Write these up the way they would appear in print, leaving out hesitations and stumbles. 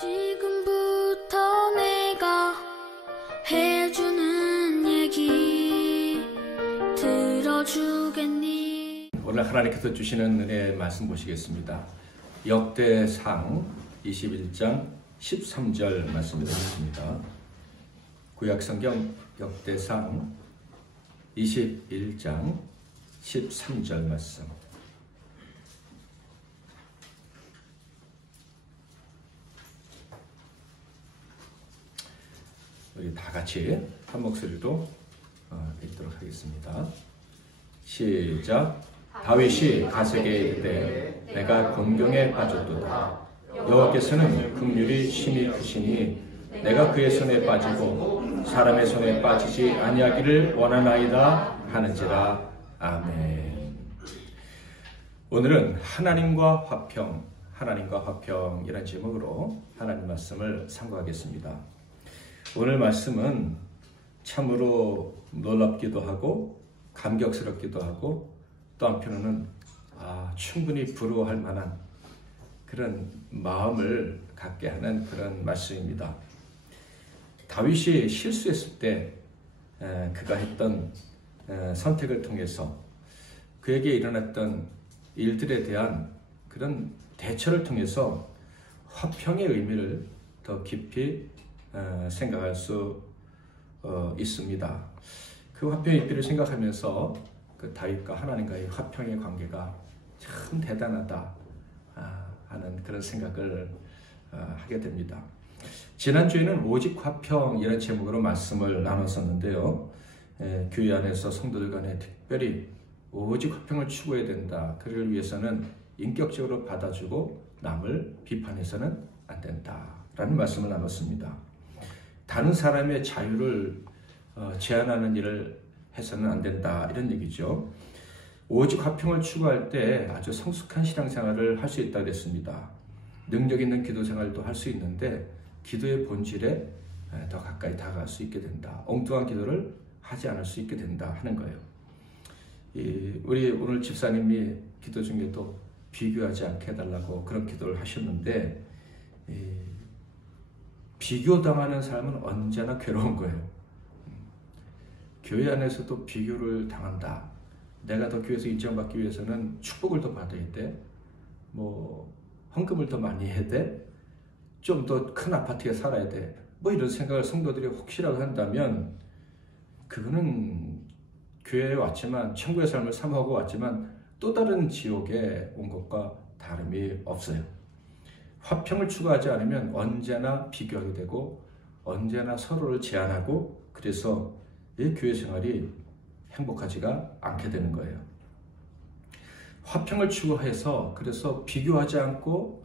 지금부터 내가 해주는 얘기 들어주겠니? 오늘 하나님께서 주시는 은혜의 말씀 보시겠습니다. 역대상 21장 13절 말씀이 되겠습니다. 구약성경 역대상 21장 13절 말씀. 우리 다 같이 한 목소리로 읽도록 하겠습니다. 시작. 다윗이 가세게 이르되 내가 곤경에 빠졌도다. 여호와께서는 긍휼이 심히 크시니 내가 그의 손에 빠지고 사람의 손에 빠지지 아니하기를 원하나이다 하는지라. 아멘. 오늘은 하나님과 화평이라는 제목으로 하나님 말씀을 상고하겠습니다. 오늘 말씀은 참으로 놀랍기도 하고 감격스럽기도 하고 또 한편으로는 충분히 부러워할 만한 그런 마음을 갖게 하는 그런 말씀입니다. 다윗이 실수했을 때 그가 했던 선택을 통해서 그에게 일어났던 일들에 대한 그런 대처를 통해서 화평의 의미를 더 깊이 생각할 수 있습니다. 그 화평의 의미를 생각하면서 그 다윗과 하나님과의 화평의 관계가 참 대단하다 하는 그런 생각을 하게 됩니다. 지난주에는 오직 화평이라는 제목으로 말씀을 나눴었는데요. 교회 안에서 성도들 간에 특별히 오직 화평을 추구해야 된다. 그를 위해서는 인격적으로 받아주고 남을 비판해서는 안 된다라는 말씀을 나눴습니다. 다른 사람의 자유를 제한하는 일을 해서는 안 된다 이런 얘기죠. 오직 화평을 추구할 때 아주 성숙한 신앙생활을 할 수 있다고 했습니다. 능력 있는 기도 생활도 할 수 있는데 기도의 본질에 더 가까이 다가갈 수 있게 된다. 엉뚱한 기도를 하지 않을 수 있게 된다 하는 거예요. 우리 오늘 집사님이 기도 중에도 비교하지 않게 해달라고 그런 기도를 하셨는데 비교당하는 사람은 언제나 괴로운 거예요. 교회 안에서도 비교를 당한다. 내가 더 교회에서 인정받기 위해서는 축복을 더 받아야 돼. 헌금을 더 많이 해야 돼. 좀 더 큰 아파트에 살아야 돼. 이런 생각을 성도들이 혹시라도 한다면 그거는 교회에 왔지만 천국의 삶을 사모하고 왔지만 또 다른 지옥에 온 것과 다름이 없어요. 화평을 추구하지 않으면 언제나 비교하게 되고 언제나 서로를 제한하고 그래서 이 교회 생활이 행복하지가 않게 되는 거예요. 화평을 추구해서 그래서 비교하지 않고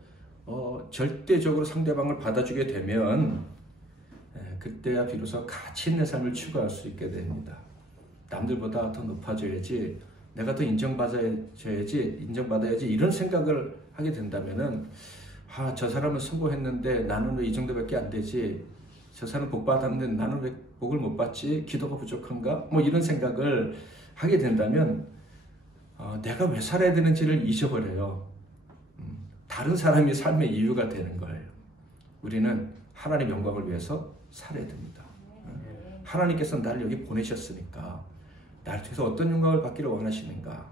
절대적으로 상대방을 받아주게 되면 그때야 비로소 가치 있는 삶을 추구할 수 있게 됩니다. 남들보다 더 높아져야지, 내가 더 인정받아야지 이런 생각을 하게 된다면은 저 사람은 성공했는데 나는 왜 이 정도밖에 안 되지? 저 사람은 복 받았는데 나는 왜 복을 못 받지? 기도가 부족한가? 이런 생각을 하게 된다면 내가 왜 살아야 되는지를 잊어버려요. 다른 사람이 삶의 이유가 되는 거예요. 우리는 하나님 영광을 위해서 살아야 됩니다. 하나님께서 나를 여기 보내셨으니까 나를 통해서 어떤 영광을 받기를 원하시는가?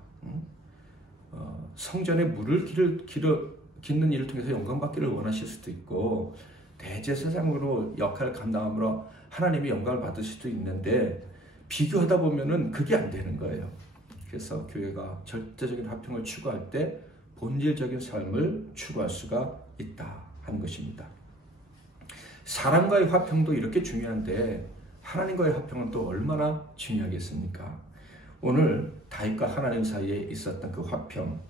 성전에 물을 깃는 일을 통해서 영광 받기를 원하실 수도 있고 대제사장으로 역할을 감당함으로 하나님이 영광을 받을 수도 있는데 비교하다 보면은 그게 안 되는 거예요. 그래서 교회가 절대적인 화평을 추구할 때 본질적인 삶을 추구할 수가 있다 하는 것입니다. 사람과의 화평도 이렇게 중요한데 하나님과의 화평은 또 얼마나 중요하겠습니까? 오늘 다윗과 하나님 사이에 있었던 그 화평,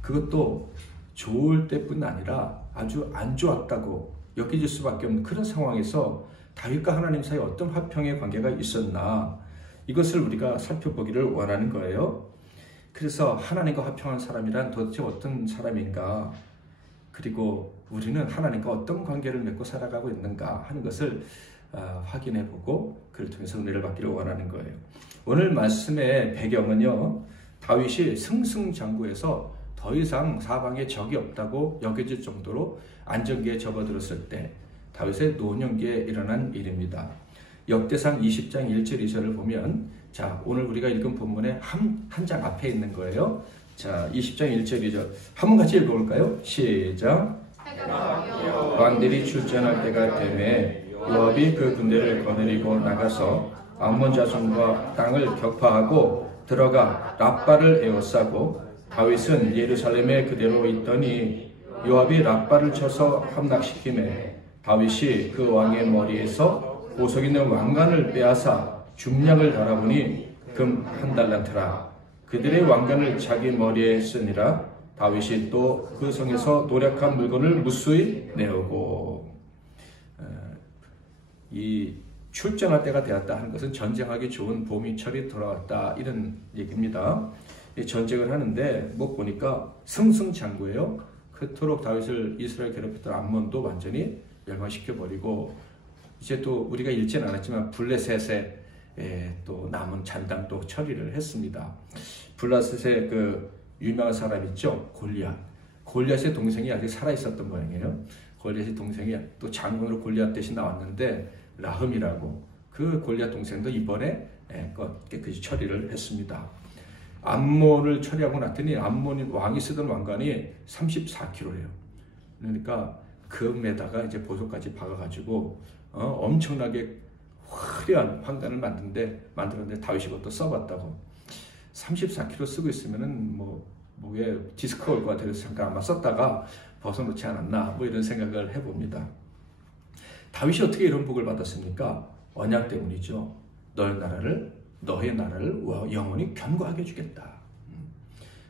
그것도 좋을 때뿐 아니라 아주 안 좋았다고 여겨질 수밖에 없는 그런 상황에서 다윗과 하나님 사이에 어떤 화평의 관계가 있었나, 이것을 우리가 살펴보기를 원하는 거예요. 그래서 하나님과 화평한 사람이란 도대체 어떤 사람인가, 그리고 우리는 하나님과 어떤 관계를 맺고 살아가고 있는가 하는 것을 확인해보고 그를 통해서 은혜를 받기를 원하는 거예요. 오늘 말씀의 배경은요, 다윗이 승승장구해서 더 이상 사방에 적이 없다고 여겨질 정도로 안정기에 접어들었을 때 다윗의 노년기에 일어난 일입니다. 역대상 20장 1절 2절을 보면, 자, 오늘 우리가 읽은 본문의 한 장 앞에 있는 거예요. 자, 20장 1절 2절 한번 같이 읽어볼까요? 시작. 왕들이 출전할 때가 되매 요압이 그 군대를 거느리고 나가서 암몬 자손과 땅을 격파하고 들어가 랍바를 에워싸고 다윗은 예루살렘에 그대로 있더니 요압이 랍바를 쳐서 함락시키매 다윗이 그 왕의 머리에서 보석 있는 왕관을 빼앗아 중량을 달아보니 금 1달란트라. 그들의 왕관을 자기 머리에 쓰니라. 다윗이 또 그 성에서 노력한 물건을 무수히 내오고. 이 출전할 때가 되었다 하는 것은 전쟁하기 좋은 봄이철이 돌아왔다 이런 얘기입니다. 전쟁을 하는데 뭐 보니까 승승장구예요. 그토록 다윗을 이스라엘 괴롭혔던 암몬도 완전히 멸망시켜버리고, 이제 또 우리가 읽지는 않았지만 블레셋에 또 남은 잔당 또 처리를 했습니다. 블레셋의 그 유명한 사람 있죠, 골리앗. 골리앗의 동생이 아직 살아 있었던 모양이에요. 골리앗의 동생이 또 장군으로 골리앗 대신 나왔는데 라흠이라고, 그 골리앗 동생도 이번에 깨끗이 처리를 했습니다. 암몬을 처리하고 났더니 암몬 왕이 쓰던 왕관이 34kg예요. 그러니까 금에다가 이제 보석까지 박아가지고 엄청나게 화려한 황관을 만들었는데 다윗이 그것도 써봤다고. 34kg 쓰고 있으면은 목에 디스크 올 것 같아서 잠깐 아마 썼다가 벗어놓지 않았나 뭐 이런 생각을 해봅니다. 다윗이 어떻게 이런 복을 받았습니까? 언약 때문이죠. 너의 나라를 영원히 견고하게 해주겠다.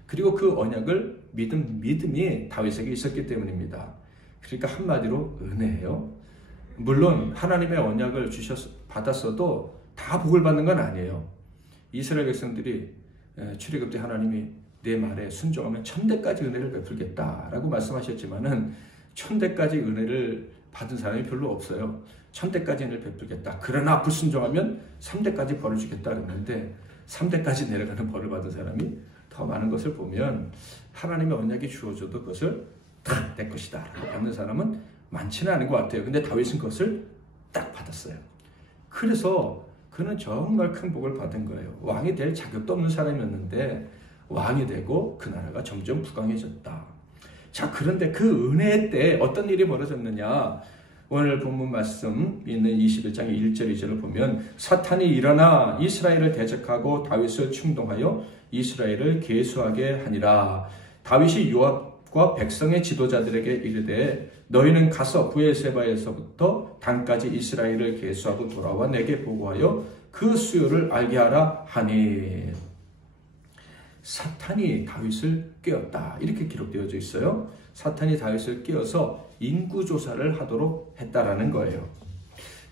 그리고 그 언약을 믿음이 다윗에게 있었기 때문입니다. 그러니까 한마디로 은혜예요. 물론 하나님의 언약을 받았어도 다 복을 받는 건 아니에요. 이스라엘 백성들이 출애굽 때 하나님이 내 말에 순종하면 1000대까지 은혜를 베풀겠다라고 말씀하셨지만은 1000대까지 은혜를 받은 사람이 별로 없어요. 1000대까지 은혜를 베풀겠다. 그러나 불순종하면 3대까지 벌을 주겠다 그랬는데 3대까지 내려가는 벌을 받은 사람이 더 많은 것을 보면 하나님의 언약이 주어져도 그것을 다 내 것이다 라고 받는 사람은 많지는 않은 것 같아요. 근데 다윗은 그것을 딱 받았어요. 그래서 그는 정말 큰 복을 받은 거예요. 왕이 될 자격도 없는 사람이었는데 왕이 되고 그 나라가 점점 부강해졌다. 자, 그런데 그 은혜 때 어떤 일이 벌어졌느냐? 오늘 본문 말씀 있는 21장 1절 2절을 보면 사탄이 일어나 이스라엘을 대적하고 다윗을 충동하여 이스라엘을 계수하게 하니라. 다윗이 요압과 백성의 지도자들에게 이르되 너희는 가서 브엘세바에서부터 단까지 이스라엘을 계수하고 돌아와 내게 보고하여 그 수요를 알게 하라 하니. 사탄이 다윗을 깨웠다 이렇게 기록되어져 있어요. 사탄이 다윗을 깨워서 인구조사를 하도록 했다라는 거예요.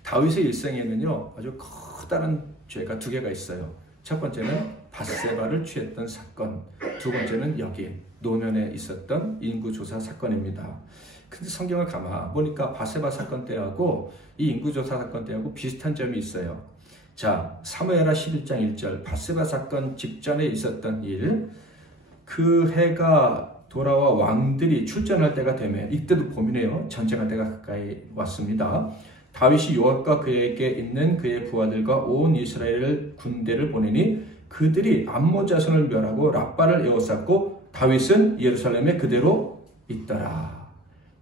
다윗의 일생에는요 아주 커다란 죄가 2개가 있어요. 첫 번째는 밧세바를 취했던 사건, 두 번째는 여기 노년에 있었던 인구조사 사건입니다. 근데 성경을 가만 보니까 밧세바 사건 때하고 이 인구조사 사건 때하고 비슷한 점이 있어요. 자, 사무엘하 11장 1절 밧세바 사건 직전에 있었던 일, 그 해가 돌아와 왕들이 출전할 때가 되면, 이때도 봄이네요. 전쟁할 때가 가까이 왔습니다. 다윗이 요압과 그에게 있는 그의 부하들과 온 이스라엘 군대를 보내니 그들이 암몬 자손을 멸하고 랍바를 에워쌌고 다윗은 예루살렘에 그대로 있더라.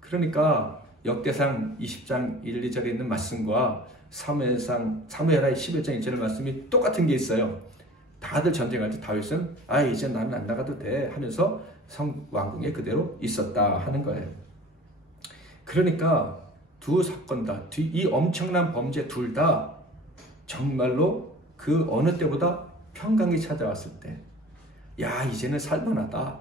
그러니까 역대상 20장 1, 2절에 있는 말씀과 사무엘하 11장 1절 말씀이 똑같은 게 있어요. 다들 전쟁할 때 다윗은 이제 나는 안 나가도 돼 하면서 왕궁에 그대로 있었다 하는 거예요. 그러니까 두 사건 다, 이 엄청난 범죄 둘 다 정말로 그 어느 때보다 평강이 찾아왔을 때, 야 이제는 살만하다,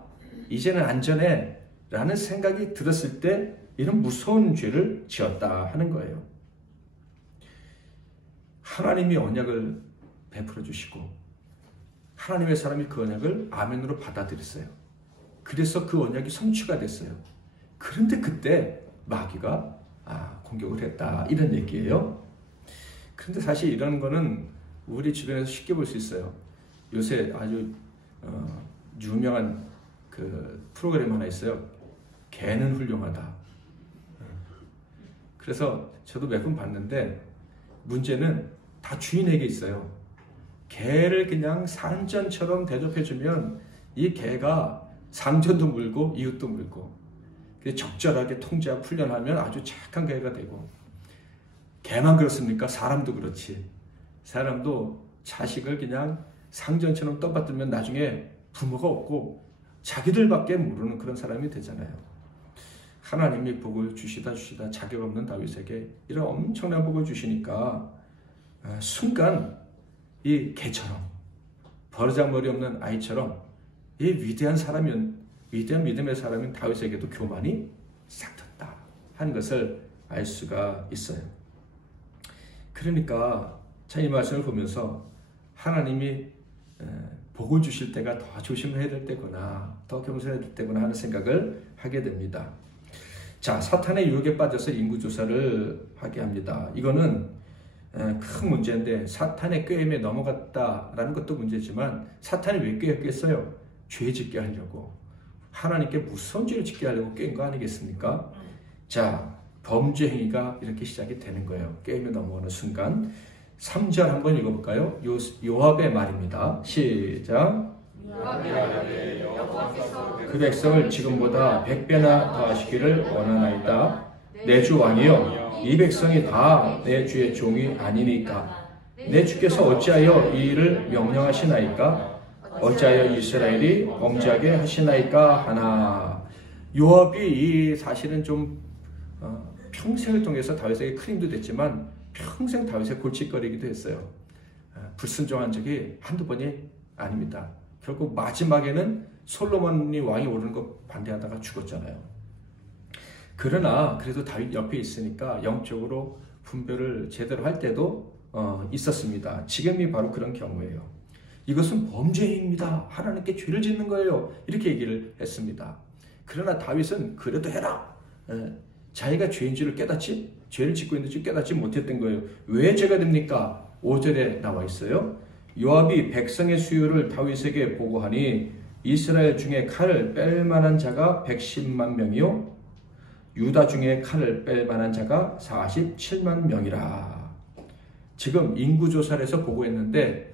이제는 안전해 라는 생각이 들었을 때 이런 무서운 죄를 지었다 하는 거예요. 하나님이 언약을 베풀어 주시고 하나님의 사람이 그 언약을 아멘으로 받아들였어요. 그래서 그 언약이 성취가 됐어요. 그런데 그때 마귀가 공격을 했다 이런 얘기예요. 그런데 사실 이런 거는 우리 주변에서 쉽게 볼 수 있어요. 요새 아주 유명한 그 프로그램 하나 있어요. 개는 훌륭하다. 그래서 저도 몇 번 봤는데 문제는 다 주인에게 있어요. 개를 그냥 상전처럼 대접해주면 이 개가 상전도 물고 이웃도 물고 적절하게 통제하고 훈련하면 아주 착한 개가 되고, 개만 그렇습니까? 사람도 그렇지. 사람도 자식을 그냥 상전처럼 떠받들면 나중에 부모가 없고 자기들밖에 모르는 그런 사람이 되잖아요. 하나님이 복을 주시다 자격 없는 다윗에게 이런 엄청난 복을 주시니까 순간 이 개처럼, 버르장머리 없는 아이처럼 이 위대한 믿음의 사람인 다윗에게도 교만이 싹 텄다 하는 것을 알 수가 있어요. 그러니까 이 말씀을 보면서 하나님이 복을 주실 때가 더 조심해야 될 때구나, 더 겸손해야 될 때구나 하는 생각을 하게 됩니다. 자, 사탄의 유혹에 빠져서 인구조사를 하게 합니다. 이거는 큰 문제인데, 사탄의 꾀임에 넘어갔다라는 것도 문제지만, 사탄이 왜 꾀했겠어요? 죄 짓게 하려고, 하나님께 무서운 죄를 짓게 하려고 꾀인 거 아니겠습니까? 자, 범죄 행위가 이렇게 시작이 되는 거예요. 꾀임에 넘어가는 순간. 3절 한번 읽어볼까요? 요압의 말입니다. 시작. 그 백성을 지금보다 100배나 더하시기를 원하나이다. 내 주 왕이여, 이 백성이 다 내 주의 종이 아니니까 내 주께서 어찌하여 이 일을 명령하시나이까? 어찌하여 이스라엘이 범죄하게 하시나이까 하나. 요압이 사실은 좀 평생을 통해서 다윗에게 큰 힘도 됐지만 평생 다윗의 골칫거리기도 했어요. 불순종한 적이 한두 번이 아닙니다. 결국 마지막에는 솔로몬이 왕이 오르는 거 반대하다가 죽었잖아요. 그러나 그래도 다윗 옆에 있으니까 영적으로 분별을 제대로 할 때도 있었습니다. 지금이 바로 그런 경우예요. 이것은 범죄입니다. 하나님께 죄를 짓는 거예요. 이렇게 얘기를 했습니다. 그러나 다윗은 그래도 해라. 자기가 죄인지를 깨닫지, 죄를 짓고 있는지 깨닫지 못했던 거예요. 왜 죄가 됩니까? 5절에 나와 있어요. 요압이 백성의 수요를 다윗에게 보고하니 이스라엘 중에 칼을 뺄 만한 자가 110만 명이요 유다 중에 칼을 뺄 만한 자가 47만 명이라. 지금 인구조사를 해서 보고했는데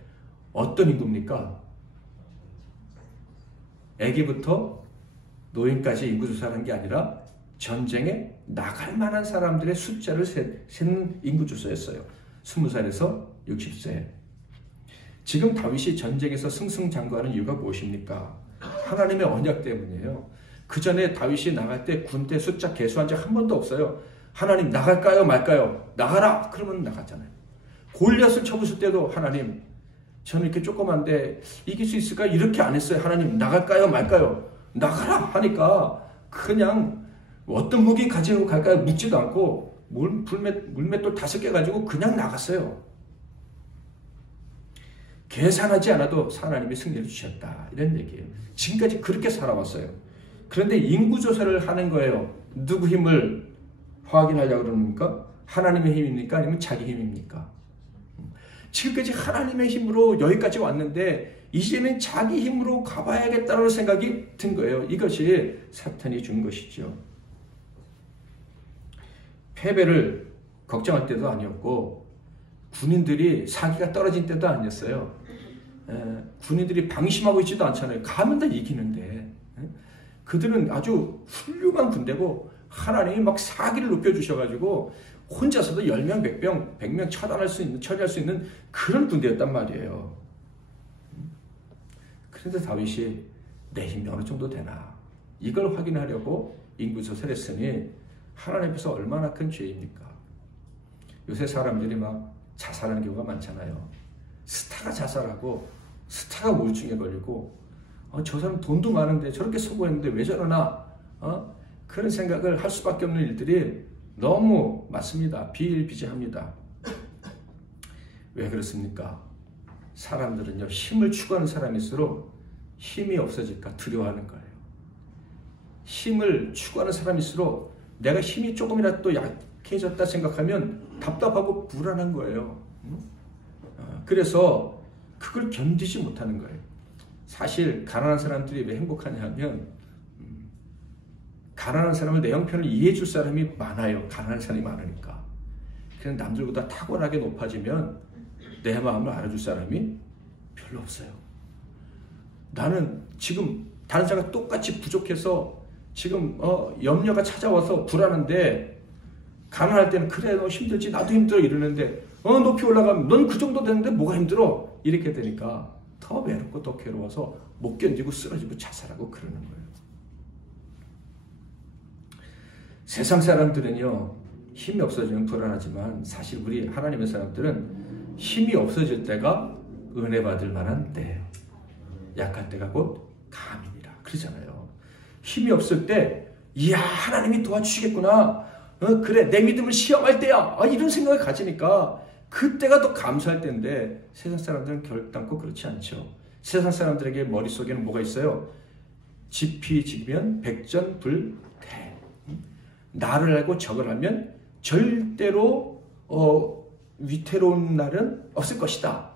어떤 인구입니까? 아기부터 노인까지 인구조사를 한 게 아니라 전쟁에 나갈 만한 사람들의 숫자를 세는 인구조사였어요. 20살에서 60세. 지금 다윗이 전쟁에서 승승장구하는 이유가 무엇입니까? 하나님의 언약 때문이에요. 그 전에 다윗이 나갈 때 군대 숫자 개수한 적 한 번도 없어요. 하나님 나갈까요 말까요? 나가라! 그러면 나갔잖아요. 골리앗을 쳐부술 때도 하나님, 저는 이렇게 조그만데 이길 수 있을까? 이렇게 안 했어요. 하나님 나갈까요 말까요? 나가라! 하니까 그냥 어떤 무기 가지고 갈까요? 묻지도 않고 물맷돌 5개 가지고 그냥 나갔어요. 계산하지 않아도 하나님이 승리를 주셨다. 이런 얘기예요. 지금까지 그렇게 살아왔어요. 그런데 인구조사를 하는 거예요. 누구 힘을 확인하려고 그럽니까? 하나님의 힘입니까? 아니면 자기 힘입니까? 지금까지 하나님의 힘으로 여기까지 왔는데 이제는 자기 힘으로 가봐야겠다는 생각이 든 거예요. 이것이 사탄이 준 것이죠. 패배를 걱정할 때도 아니었고 군인들이 사기가 떨어진 때도 아니었어요. 군인들이 방심하고 있지도 않잖아요. 가면 다 이기는데. 그들은 아주 훌륭한 군대고 하나님이 막 사기를 높여주셔가지고 혼자서도 10명, 100명 처리할 수 있는 그런 군대였단 말이에요. 그런데 다윗이 내 힘이 어느 정도 되나 이걸 확인하려고 인구조사를 했으니 하나님 앞에서 얼마나 큰 죄입니까? 요새 사람들이 막 자살하는 경우가 많잖아요. 스타가 자살하고 스타가 우울증에 걸리고 저 사람 돈도 많은데 저렇게 수고했는데 왜 저러나 그런 생각을 할 수밖에 없는 일들이 너무 많습니다. 비일비재합니다. 왜 그렇습니까? 사람들은요 힘을 추구하는 사람일수록 힘이 없어질까 두려워하는 거예요. 힘을 추구하는 사람일수록 내가 힘이 조금이라도 또 약해졌다 생각하면 답답하고 불안한 거예요. 그래서 그걸 견디지 못하는 거예요. 사실 가난한 사람들이 왜 행복하냐 하면 가난한 사람을 내 형편을 이해해 줄 사람이 많아요. 가난한 사람이 많으니까. 그냥 남들보다 탁월하게 높아지면 내 마음을 알아줄 사람이 별로 없어요. 나는 지금 다른 사람과 똑같이 부족해서 지금 염려가 찾아와서 불안한데 가난할 때는 그래 너 힘들지 나도 힘들어 이러는데 높이 올라가면 넌 그 정도 되는데 뭐가 힘들어 이렇게 되니까 더 외롭고 더 괴로워서 못 견디고 쓰러지고 자살하고 그러는 거예요. 세상 사람들은요 힘이 없어지면 불안하지만 사실 우리 하나님의 사람들은 힘이 없어질 때가 은혜 받을 만한 때예요. 약할 때가 곧 감이니라 그러잖아요. 힘이 없을 때 이야 하나님이 도와주시겠구나 그래 내 믿음을 시험할 때야 이런 생각을 가지니까 그때가 더 감사할 때인데 세상 사람들은 결단코 그렇지 않죠. 세상 사람들에게 머릿속에는 뭐가 있어요? 지피지기면 백전불태. 나를 알고 적을 알면 절대로 위태로운 날은 없을 것이다.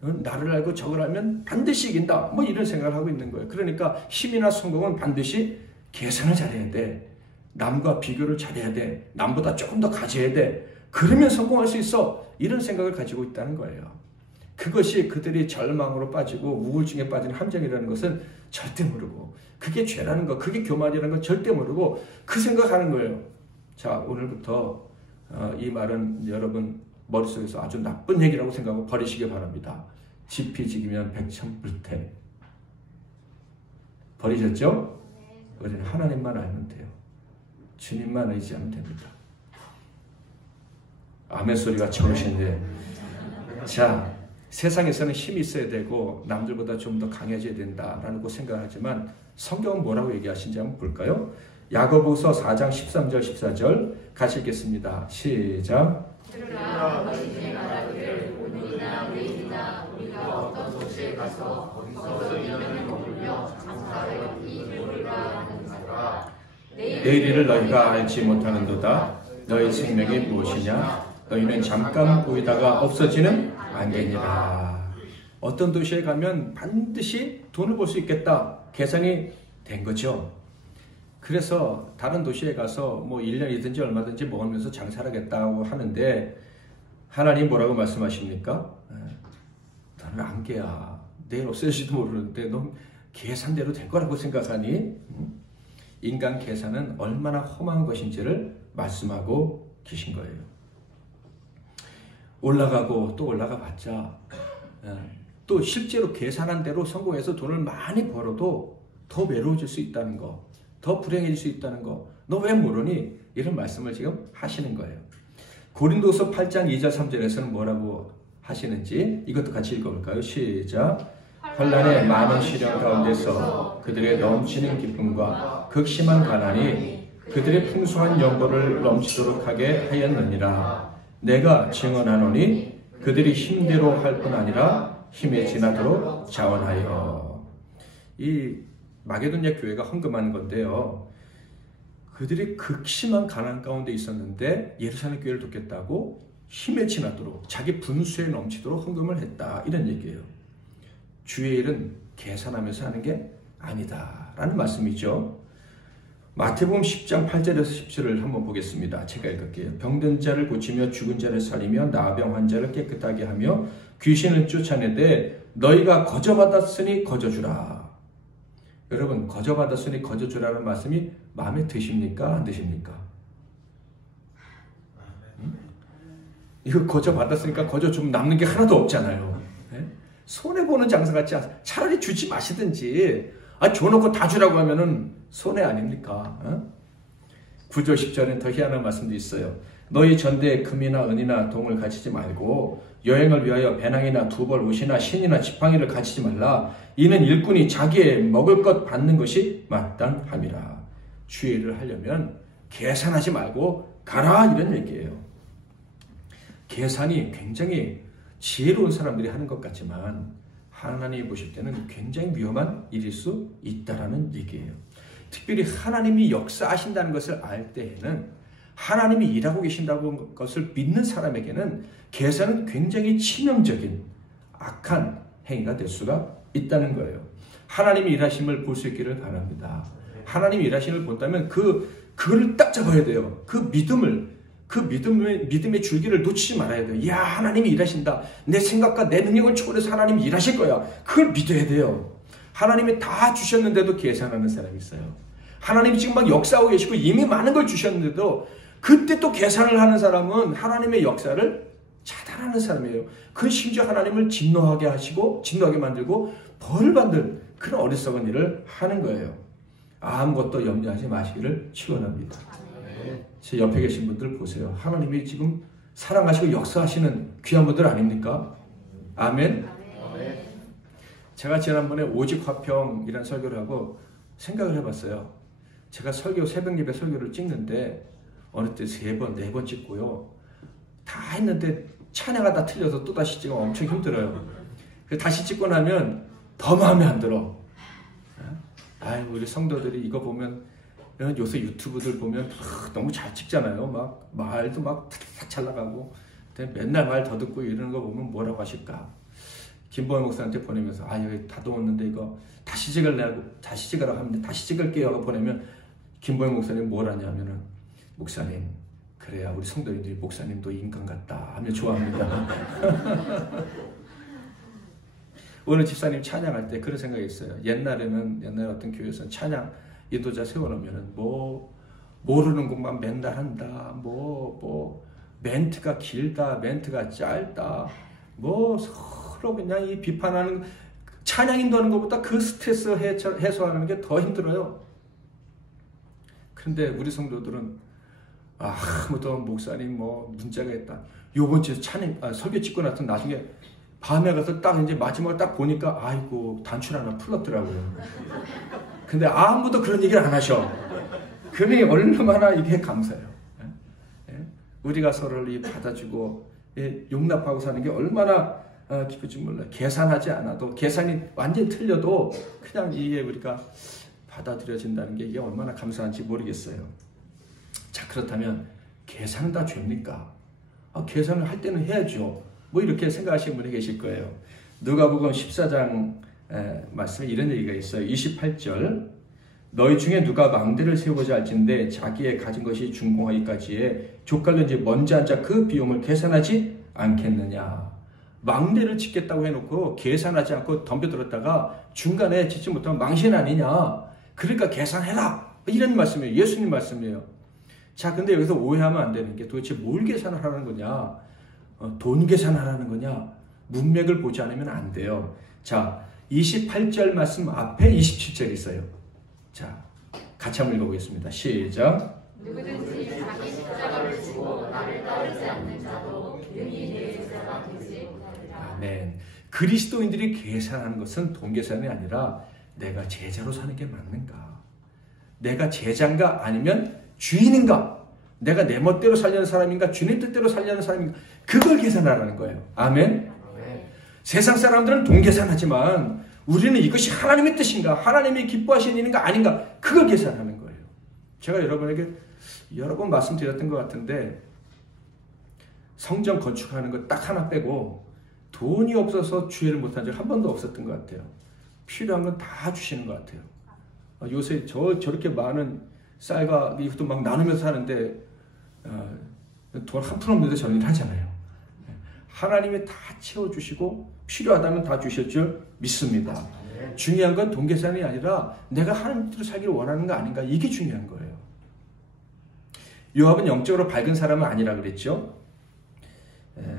나를 알고 적을 알면 반드시 이긴다. 뭐 이런 생각을 하고 있는 거예요. 그러니까 힘이나 성공은 반드시 계산을 잘해야 돼. 남과 비교를 잘해야 돼. 남보다 조금 더 가져야 돼. 그러면 성공할 수 있어. 이런 생각을 가지고 있다는 거예요. 그것이 그들이 절망으로 빠지고 우울증에 빠지는 함정이라는 것은 절대 모르고 그게 죄라는 거, 그게 교만이라는 건 절대 모르고 그 생각하는 거예요. 자, 오늘부터 이 말은 여러분 머릿속에서 아주 나쁜 얘기라고 생각하고 버리시기 바랍니다. 지피지기면 백천불태. 버리셨죠? 우리는 하나님만 알면 돼요. 주님만 의지하면 됩니다. 아멘 소리가 좋으신데 자 세상에서는 힘이 있어야 되고 남들보다 좀 더 강해져야 된다라는 거 생각하지만 성경은 뭐라고 얘기하신지 한번 볼까요? 야고보서 4장 13절 14절 같이 읽겠습니다. 시작. 그러나 너희들이 말하기를 오늘이나 내일이나 우리가 어떤 도시에 가서 거기서 인연을 머물며 장사하여 이익을 보리라 하는 자가 내일을 너희가 알지 못하는도다. 너희 생명이 무엇이냐? 너희는 잠깐 보이다가 없어지는 안개니라. 어떤 도시에 가면 반드시 돈을 벌 수 있겠다. 계산이 된 거죠. 그래서 다른 도시에 가서 뭐 1년이든지 얼마든지 먹으면서 장사하겠다고 하는데 하나님 뭐라고 말씀하십니까? 너는 안개야. 내일 없어질지도 모르는데 넌 계산대로 될 거라고 생각하니? 인간 계산은 얼마나 험한 것인지를 말씀하고 계신 거예요. 올라가고 또 올라가 봤자 또 실제로 계산한 대로 성공해서 돈을 많이 벌어도 더 외로워질 수 있다는 거, 더 불행해질 수 있다는 거, 너 왜 모르니? 이런 말씀을 지금 하시는 거예요. 고린도서 8장 2절 3절에서는 뭐라고 하시는지 이것도 같이 읽어볼까요? 시작. 환난의 많은 시련 가운데서 그들의 넘치는 기쁨과 극심한 가난이 그들의 풍성한 연보를 넘치도록 하게 하였느니라. 내가 증언하노니 그들이 힘대로 할 뿐 아니라 힘에 지나도록 자원하여. 이 마게도냐 교회가 헌금하는 건데요. 그들이 극심한 가난 가운데 있었는데 예루살렘 교회를 돕겠다고 힘에 지나도록 자기 분수에 넘치도록 헌금을 했다. 이런 얘기예요. 주의 일은 계산하면서 하는 게 아니다라는 말씀이죠. 마태복음 10장 8절에서 10절을 한번 보겠습니다. 제가 읽을게요. 병든 자를 고치며 죽은 자를 살리며 나병 환자를 깨끗하게 하며 귀신을 쫓아내되 너희가 거저받았으니 거저주라. 여러분 거저받았으니 거저주라는 말씀이 마음에 드십니까? 안 드십니까? 이거 거저받았으니까 거저 좀 남는 게 하나도 없잖아요. 네? 손해보는 장사 같지 않아요. 차라리 주지 마시든지 줘놓고 다 주라고 하면은 손해 아닙니까? 9절 10절엔 더 희한한 말씀도 있어요. 너희 전대에 금이나 은이나 동을 가지지 말고 여행을 위하여 배낭이나 두벌 옷이나 신이나 지팡이를 가지지 말라. 이는 일꾼이 자기의 먹을 것 받는 것이 마땅함이라. 주의 일을 하려면 계산하지 말고 가라 이런 얘기예요. 계산이 굉장히 지혜로운 사람들이 하는 것 같지만 하나님이 보실 때는 굉장히 위험한 일일 수 있다라는 얘기예요. 특별히 하나님이 역사하신다는 것을 알 때에는 하나님이 일하고 계신다는 것을 믿는 사람에게는 계산은 굉장히 치명적인 악한 행위가 될 수가 있다는 거예요. 하나님의 일하심을 볼 수 있기를 바랍니다. 하나님의 일하심을 본다면 그거를 딱 잡아야 돼요. 그 믿음의 줄기를 놓치지 말아야 돼요. 야, 하나님이 일하신다. 내 생각과 내 능력을 초월해서 하나님이 일하실 거야. 그걸 믿어야 돼요. 하나님이 다 주셨는데도 계산하는 사람이 있어요. 하나님이 지금 막 역사하고 계시고 이미 많은 걸 주셨는데도 그때 또 계산을 하는 사람은 하나님의 역사를 차단하는 사람이에요. 그건 심지어 하나님을 진노하게 만들고 벌을 받는 그런 어리석은 일을 하는 거예요. 아무것도 염려하지 마시기를 축원합니다. 제 옆에 계신 분들 보세요. 하나님이 지금 사랑하시고 역사하시는 귀한 분들 아닙니까? 아멘. 제가 지난번에 오직 화평이라는 설교를 하고 생각을 해봤어요. 제가 새벽 예배 설교를 찍는데 어느 때 3번, 4번 찍고요. 다 했는데 찬양하다 틀려서 또 다시 찍으면 엄청 힘들어요. 다시 찍고 나면 더 마음에 안 들어. 아유, 우리 성도들이 이거 보면 요새 유튜브들 보면 너무 잘 찍잖아요. 막 말도 막 잘 나가고 맨날 말 더 듣고 이러는 거 보면 뭐라고 하실까? 김보영 목사한테 보내면서 여기 다듬었는데 이거 다시 찍으라고 하면 다시 찍을게요 하고 보내면 김보영 목사님 뭘 하냐면은 목사님 그래야 우리 성도님들이 목사님도 인간 같다 하면 좋아합니다. 오늘 집사님 찬양할 때 그런 생각이 있어요. 옛날에 어떤 교회에서는 찬양 인도자 세워놓으면은 모르는 것만 맨날 한다. 멘트가 길다, 멘트가 짧다. 서로 그냥 이 비판하는 찬양 인도하는 것보다 그 스트레스 해소하는 게 더 힘들어요. 그런데 우리 성도들은 아무도 목사님 문제가 있다. 요번 주에 설교 찍고 나서 나중에 밤에 가서 딱 이제 마지막에 딱 보니까 아이고 단추 하나 풀었더라고요. 근데 아무도 그런 얘기를 안 하셔. 그러니 얼마나 이게 감사해요. 우리가 서로를 받아주고 용납하고 사는 게 얼마나 기쁠지 몰라요. 계산하지 않아도 계산이 완전히 틀려도 그냥 이게 우리가 받아들여진다는 게 이게 얼마나 감사한지 모르겠어요. 자, 그렇다면 계산은 다 죄입니까? 계산을 할 때는 해야죠. 이렇게 생각하시는 분이 계실 거예요. 누가복음 14장 말씀에 이런 얘기가 있어요. 28절 너희 중에 누가 망대를 세우고자 할진대 자기의 가진 것이 준공하기까지에 족갈른지 먼지 한 자 그 비용을 계산하지 않겠느냐. 망대를 짓겠다고 해놓고 계산하지 않고 덤벼들었다가 중간에 짓지 못하면 망신 아니냐. 그러니까 계산해라. 이런 말씀이에요. 예수님 말씀이에요. 자, 근데 여기서 오해하면 안 되는 게 도대체 뭘 계산을 하라는 거냐. 돈 계산하라는 거냐. 문맥을 보지 않으면 안 돼요. 자, 28절 말씀 앞에 27절이 있어요. 자, 같이 한번 읽어보겠습니다. 시작. 누구든지 자기 십자가를 지고 나를 따르지 않는 자도 능히 내 제자가 되지 못하리라. 아멘. 그리스도인들이 계산하는 것은 돈 계산이 아니라 내가 제자로 사는 게 맞는가? 내가 제자인가 아니면 주인인가? 내가 내 멋대로 살려는 사람인가? 주님 뜻대로 살려는 사람인가? 그걸 계산하라는 거예요. 아멘. 세상 사람들은 돈 계산하지만 우리는 이것이 하나님의 뜻인가? 하나님이 기뻐하시는 일인가 아닌가? 그걸 계산하는 거예요. 제가 여러분에게 여러 번 말씀드렸던 것 같은데 성전 건축하는 거 딱 하나 빼고 돈이 없어서 주의를 못한 적 한 번도 없었던 것 같아요. 필요한 건 다 주시는 것 같아요. 요새 저렇게 많은 쌀과 이것도 막 나누면서 하는데 돈 한 푼 없는데 저런 일 하잖아요. 하나님이 다 채워주시고 필요하다면 다 주실 줄 믿습니다. 중요한 건 돈 계산이 아니라 내가 하나님대로 살기를 원하는 거 아닌가, 이게 중요한 거예요. 요압은 영적으로 밝은 사람은 아니라 그랬죠.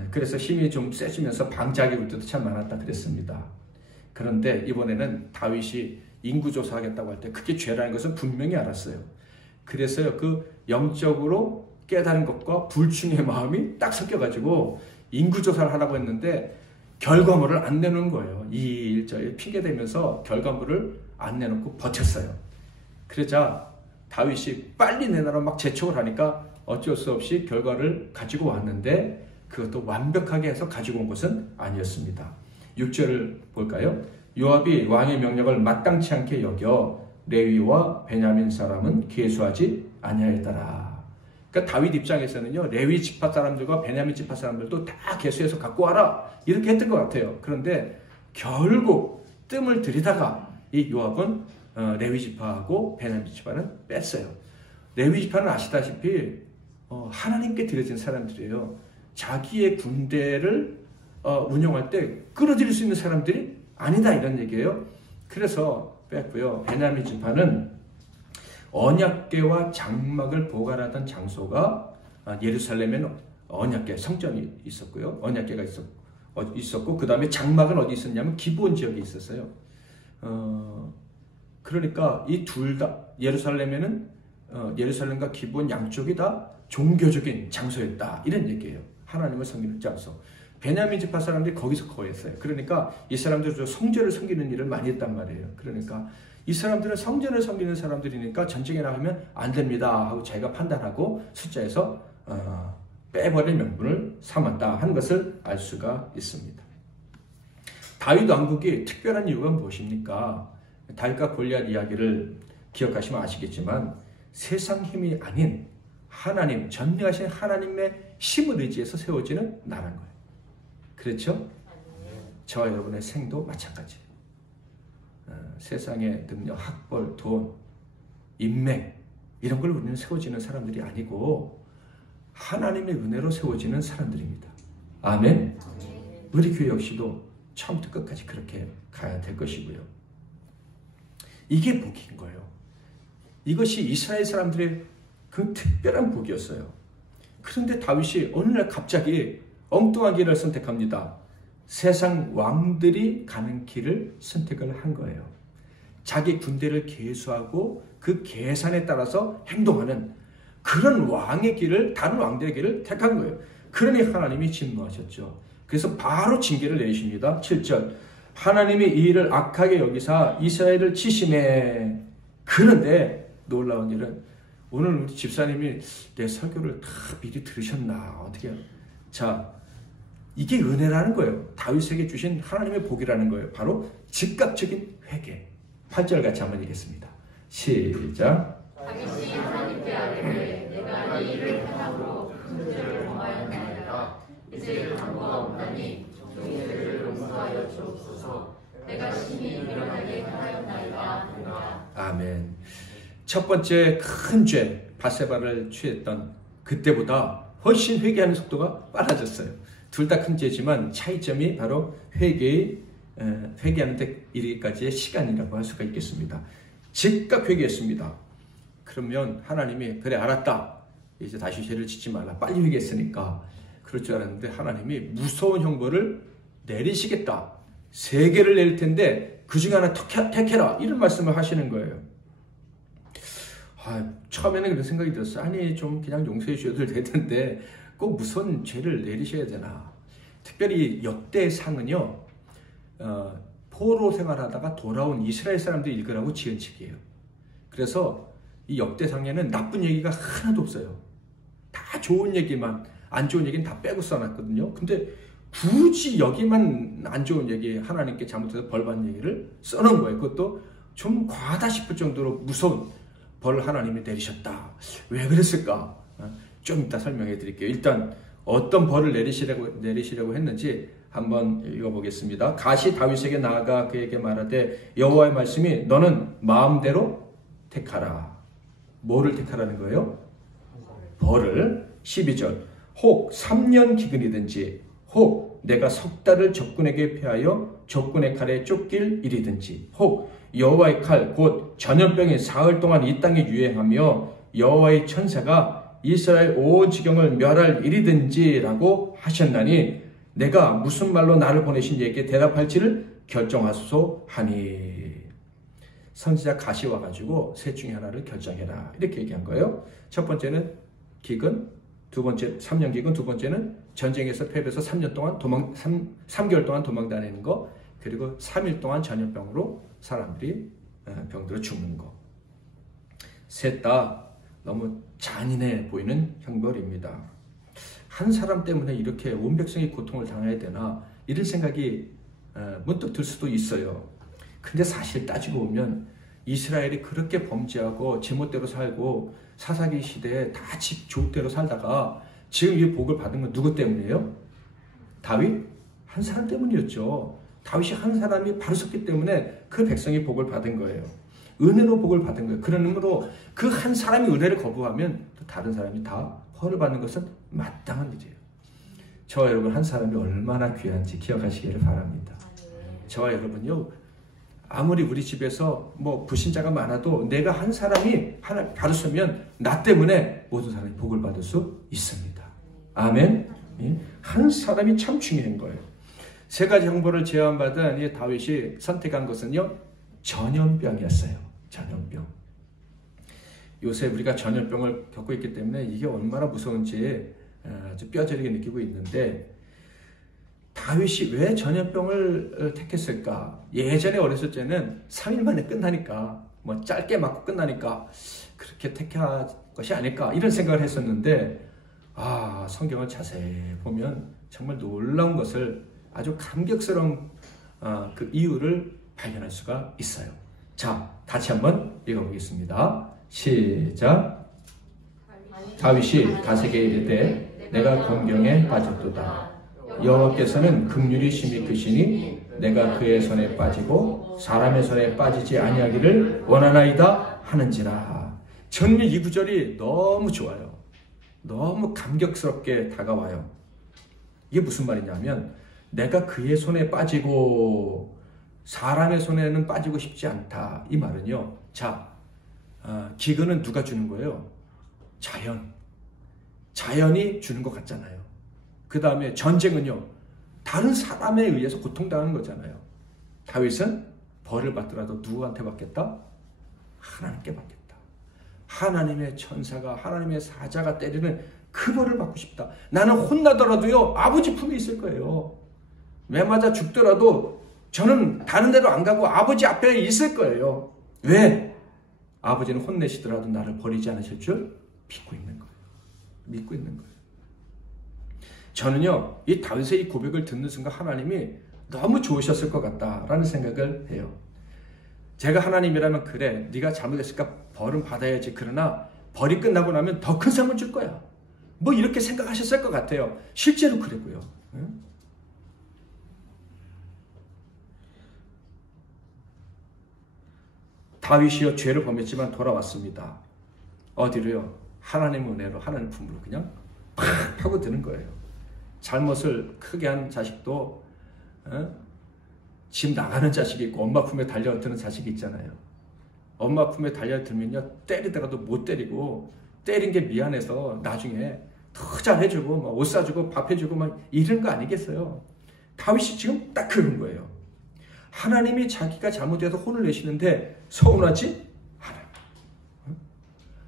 그래서 힘이 좀 세지면서 방자하게 울 때도 참 많았다 그랬습니다. 그런데 이번에는 다윗이 인구조사하겠다고 할 때 그게 죄라는 것은 분명히 알았어요. 그래서요, 그 영적으로 깨달은 것과 불충의 마음이 딱 섞여가지고 인구조사를 하라고 했는데 결과물을 안 내놓은 거예요. 이 일자에 핑계대면서 결과물을 안 내놓고 버텼어요. 그러자 다윗이 빨리 내놔라 막 재촉을 하니까 어쩔 수 없이 결과를 가지고 왔는데 그것도 완벽하게 해서 가지고 온 것은 아니었습니다. 6절을 볼까요? 요압이 왕의 명령을 마땅치 않게 여겨 레위와 베냐민 사람은 계수하지 아니하였더라. 그러니까 다윗 입장에서는요, 레위 지파 사람들과 베냐민 지파 사람들도 다 계수해서 갖고 와라 이렇게 했던 것 같아요. 그런데 결국 뜸을 들이다가 이 요압은 레위 지파하고 베냐민 지파는 뺐어요. 레위 지파는 아시다시피 하나님께 드려진 사람들이에요. 자기의 군대를 운영할 때 끌어들일 수 있는 사람들이 아니다 이런 얘기예요. 그래서 뺐고요. 베냐민 지파는 언약궤와 장막을 보관하던 장소가 예루살렘에는 언약궤 성전이 있었고요. 언약궤가 있었고 그 다음에 장막은 어디 있었냐면 기브온 지역에 있었어요. 그러니까 이 둘 다 예루살렘에는 예루살렘과 기브온 양쪽이 다 종교적인 장소였다 이런 얘기예요. 하나님을 섬기는 장소. 베냐민 지파 사람들이 거기서 거했어요. 그러니까 이 사람들은 성전을 섬기는 일을 많이 했단 말이에요. 그러니까 이 사람들은 성전을 섬기는 사람들이니까 전쟁에 나가면 안 됩니다 하고 자기가 판단하고 숫자에서 빼버릴 명분을 삼았다 하는 것을 알 수가 있습니다. 다윗 왕국이 특별한 이유가 무엇입니까? 다윗과 골리앗 이야기를 기억하시면 아시겠지만 세상 힘이 아닌 하나님, 전능하신 하나님의 힘을 의지해서 세워지는 나라인 거예요. 그렇죠? 저와 여러분의 생도 마찬가지예요. 세상의 능력, 학벌, 돈, 인맥 이런 걸 우리는 세워지는 사람들이 아니고 하나님의 은혜로 세워지는 사람들입니다. 아멘. 우리 교회 역시도 처음부터 끝까지 그렇게 가야 될 것이고요. 이게 복인 거예요. 이것이 이스라엘 사람들의 그 특별한 복이었어요. 그런데 다윗이 어느 날 갑자기 엉뚱한 길을 선택합니다. 세상 왕들이 가는 길을 선택을 한 거예요. 자기 군대를 계수하고 그 계산에 따라서 행동하는 그런 왕의 길을, 다른 왕들의 길을 택한 거예요. 그러니 하나님이 진노하셨죠. 그래서 바로 징계를 내리십니다. 7절 하나님이 이 일을 악하게 여기사 이스라엘을 치시매. 그런데 놀라운 일은 오늘 우리 집사님이 내 설교를 다 미리 들으셨나 어떻게 자 이게 은혜라는 거예요. 다윗에게 주신 하나님의 복이라는 거예요. 바로 즉각적인 회개. 8절 같이 한번 읽겠습니다. 시작. 다윗이 하나님께 아뢰되 내가 이 일을 행함으로 문제를 범하였나이다. 이제 강구가 없나니 종의 죄를 용서하여 주옵소서. 내가 심히 미련하게 행하였나이다. 아멘. 첫 번째 큰 죄 밧세바를 취했던 그때보다 훨씬 회개하는 속도가 빨라졌어요. 둘 다 큰 죄지만 차이점이 바로 회개하는 데 이르기까지의 시간이라고 할 수가 있겠습니다. 즉각 회개했습니다. 그러면 하나님이 그래 알았다. 이제 다시 죄를 짓지 말라. 빨리 회개했으니까. 그럴 줄 알았는데 하나님이 무서운 형벌을 내리시겠다. 3개를 내릴 텐데 그 중에 하나 택해라. 이런 말씀을 하시는 거예요. 처음에는 그런 생각이 들었어요. 아니 좀 그냥 용서해 주셔도 될 텐데 꼭 무슨 죄를 내리셔야 되나. 특별히 역대상은요. 포로 생활하다가 돌아온 이스라엘 사람들이 읽으라고 지은 책이에요. 그래서 이 역대상에는 나쁜 얘기가 하나도 없어요. 다 좋은 얘기만, 안 좋은 얘기는 다 빼고 써놨거든요. 근데 굳이 여기만 안 좋은 얘기, 하나님께 잘못해서 벌받는 얘기를 써놓은 거예요. 그것도 좀 과하다 싶을 정도로 무서운 벌 하나님이 내리셨다. 왜 그랬을까? 좀 이따 설명해 드릴게요. 일단 어떤 벌을 내리시려고 했는지 한번 읽어보겠습니다. 갓이 다윗에게 나아가 그에게 말하되 여호와의 말씀이 너는 마음대로 택하라. 뭐를 택하라는 거예요? 벌을. 12절 혹 3년 기근이든지 혹 내가 석 달을 적군에게 패하여 적군의 칼에 쫓길 일이든지 혹 여호와의 칼 곧 전염병이 사흘 동안 이 땅에 유행하며 여호와의 천사가 이스라엘 온 지경을 멸할 일이든지라고 하셨나니 내가 무슨 말로 나를 보내신 이에게 대답할지를 결정하소서 하니. 선지자 갓이 와가지고 셋 중에 하나를 결정해라 이렇게 얘기한 거예요. 첫 번째는 기근, 두 번째 3년 기근, 두 번째는 전쟁에서 패배해서 3년 동안 3개월 동안 도망 다니는 거, 그리고 3일 동안 전염병으로 사람들이 병들어 죽는 거. 셋 다 너무 잔인해 보이는 형벌입니다. 한 사람 때문에 이렇게 온 백성이 고통을 당해야 되나 이런 생각이 문득 들 수도 있어요. 근데 사실 따지고 보면 이스라엘이 그렇게 범죄하고 제멋대로 살고 사사기 시대에 다 집 좋대로 살다가 지금 이 복을 받은 건 누구 때문이에요? 다윗? 한 사람 때문이었죠. 다윗이 한 사람이 바로 섰기 때문에 그 백성이 복을 받은 거예요. 은혜로 복을 받은 거예요. 그러므로 그 한 사람이 은혜를 거부하면 또 다른 사람이 다 벌을 받는 것은 마땅한 일이에요. 저와 여러분 한 사람이 얼마나 귀한지 기억하시기를 바랍니다. 저와 여러분요, 아무리 우리 집에서 뭐 불신자가 많아도 내가 한 사람이 하나 바로 서면 나 때문에 모든 사람이 복을 받을 수 있습니다. 아멘. 한 사람이 참 중요한 거예요. 세 가지 형벌을 제안받은 이 다윗이 선택한 것은요, 전염병이었어요. 전염병. 요새 우리가 전염병을 겪고 있기 때문에 이게 얼마나 무서운지 아주 뼈저리게 느끼고 있는데, 다윗이 왜 전염병을 택했을까? 예전에 어렸을 때는 3일 만에 끝나니까, 뭐 짧게 맞고 끝나니까 그렇게 택한 것이 아닐까 이런 생각을 했었는데, 성경을 자세히 보면 정말 놀라운 것을, 아주 감격스러운 그 이유를 발견할 수가 있어요. 자, 같이 한번 읽어보겠습니다. 시작. 다윗이 가세게 이르되 내가 공경에 빠졌도다. 여호와께서는 긍휼이 심히 크시니 내가 그의 손에 빠지고 사람의 손에 빠지지 아니하기를 원하나이다 하는지라. 저는 이 구절이 너무 좋아요. 너무 감격스럽게 다가와요. 이게 무슨 말이냐면, 내가 그의 손에 빠지고 사람의 손에는 빠지고 싶지 않다. 이 말은요, 기근은 누가 주는 거예요? 자연이 주는 것 같잖아요. 그 다음에 전쟁은요, 다른 사람에 의해서 고통당하는 거잖아요. 다윗은 벌을 받더라도 누구한테 받겠다? 하나님께 받겠다. 하나님의 천사가, 하나님의 사자가 때리는 그 벌을 받고 싶다. 나는 혼나더라도요, 아버지 품에 있을 거예요. 매 맞아 죽더라도 저는 다른 데로 안 가고 아버지 앞에 있을 거예요. 왜? 아버지는 혼내시더라도 나를 버리지 않으실 줄 믿고 있는 거예요. 믿고 있는 거예요. 저는요, 이 다윗의 이 고백을 듣는 순간 하나님이 너무 좋으셨을 것 같다라는 생각을 해요. 제가 하나님이라면, 그래, 네가 잘못했으니까 벌은 받아야지. 그러나 벌이 끝나고 나면 더 큰 상을 줄 거야. 뭐 이렇게 생각하셨을 것 같아요. 실제로 그랬고요. 응? 다윗이요, 죄를 범했지만 돌아왔습니다. 어디로요? 하나님 은혜로, 하나님 품으로 그냥 팍 파고드는 거예요. 잘못을 크게 한 자식도 집 나가는 자식이 있고 엄마 품에 달려드는 자식이 있잖아요. 엄마 품에 달려들면요, 때리더라도 못 때리고, 때린 게 미안해서 나중에 더 잘해주고 막 옷 사주고 밥 해주고 막 이런 거 아니겠어요? 다윗이 지금 딱 그런 거예요. 하나님이 자기가 잘못해서 혼을 내시는데 서운하지 않아요.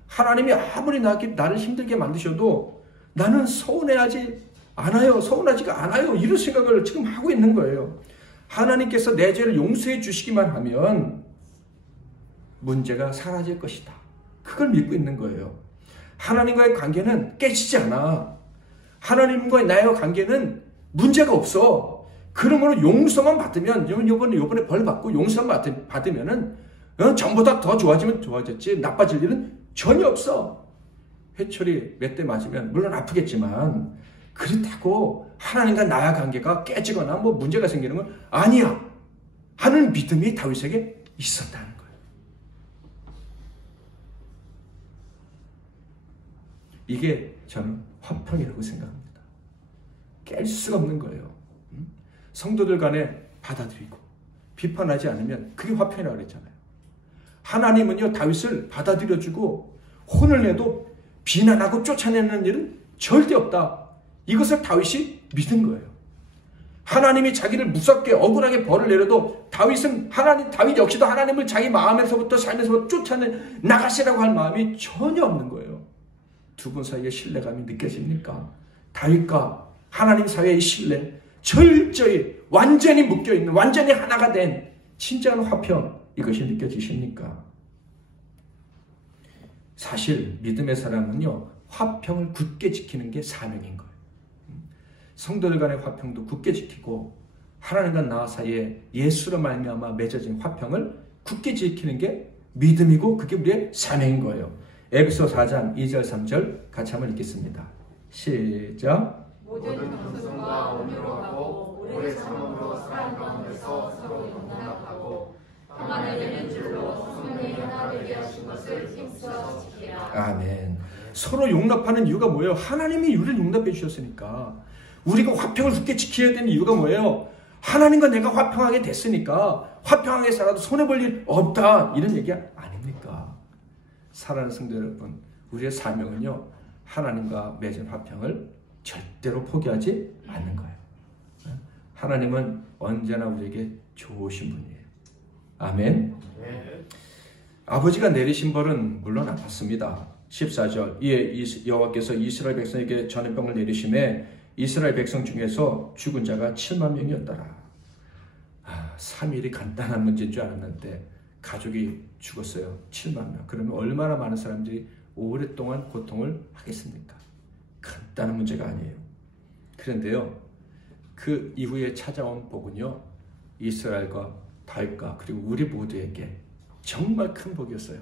하나님이 아무리 나를 힘들게 만드셔도 나는 서운해하지 않아요. 서운하지가 않아요. 이런 생각을 지금 하고 있는 거예요. 하나님께서 내 죄를 용서해 주시기만 하면 문제가 사라질 것이다. 그걸 믿고 있는 거예요. 하나님과의 관계는 깨지지 않아. 하나님과의 나의 관계는 문제가 없어. 그러므로 용서만 받으면, 요번에 벌 받고 용서만 받으면은 전보다 더 좋아지면 좋아졌지 나빠질 일은 전혀 없어. 회초리 몇 대 맞으면 물론 아프겠지만 그렇다고 하나님과 나의 관계가 깨지거나 뭐 문제가 생기는 건 아니야 하는 믿음이 다윗에게 있었다는 거예요. 이게 저는 화평이라고 생각합니다. 깰 수가 없는 거예요. 성도들 간에 받아들이고 비판하지 않으면 그게 화평이라고 그랬잖아요. 하나님은요, 다윗을 받아들여주고 혼을 내도 비난하고 쫓아내는 일은 절대 없다. 이것을 다윗이 믿은 거예요. 하나님이 자기를 무섭게 억울하게 벌을 내려도 다윗 역시도 하나님을 자기 마음에서부터 삶에서부터 쫓아내 나가시라고 할 마음이 전혀 없는 거예요. 두 분 사이의 신뢰감이 느껴집니까? 다윗과 하나님 사이의 신뢰, 철저히 완전히 묶여있는, 완전히 하나가 된 진짜한 화평, 이것이 느껴지십니까? 사실 믿음의 사람은요, 화평을 굳게 지키는 게 사명인 거예요. 성도들 간의 화평도 굳게 지키고 하나님과 나 사이에 예수로 말미암아 맺어진 화평을 굳게 지키는 게 믿음이고 그게 우리의 사명인 거예요. 에베소 4장 2절 3절 같이 한번 읽겠습니다. 시작. 모든 겸손과 온유로 하고 오래 참음으로 사랑 가운데서 서로 용납하고 평안을 이루는 줄로 성령이 하나 되게 하신 것을 힘써 지키라. 아멘. 서로 용납하는 이유가 뭐예요? 하나님이 우리를 용납해 주셨으니까. 우리가 화평을 굳게 지켜야 되는 이유가 뭐예요? 하나님과 내가 화평하게 됐으니까 화평하게 살아도 손해볼 일 없다, 이런 얘기 아닙니까? 사랑하는 성도 여러분, 우리의 사명은요, 하나님과 맺은 화평을 절대로 포기하지 않는 거예요. 하나님은 언제나 우리에게 좋으신 분이에요. 아멘. 아버지가 내리신 벌은 물론 아팠습니다. 14절, 이에 여호와께서 이스라엘 백성에게 전염병을 내리심에 이스라엘 백성 중에서 죽은 자가 7만 명이었더라. 3일이 간단한 문제인 줄 알았는데 가족이 죽었어요. 7만 명. 그러면 얼마나 많은 사람들이 오랫동안 고통을 하겠습니까? 간단한 문제가 아니에요. 그런데요, 그 이후에 찾아온 복은요, 이스라엘과 다윗과 그리고 우리 모두에게 정말 큰 복이었어요.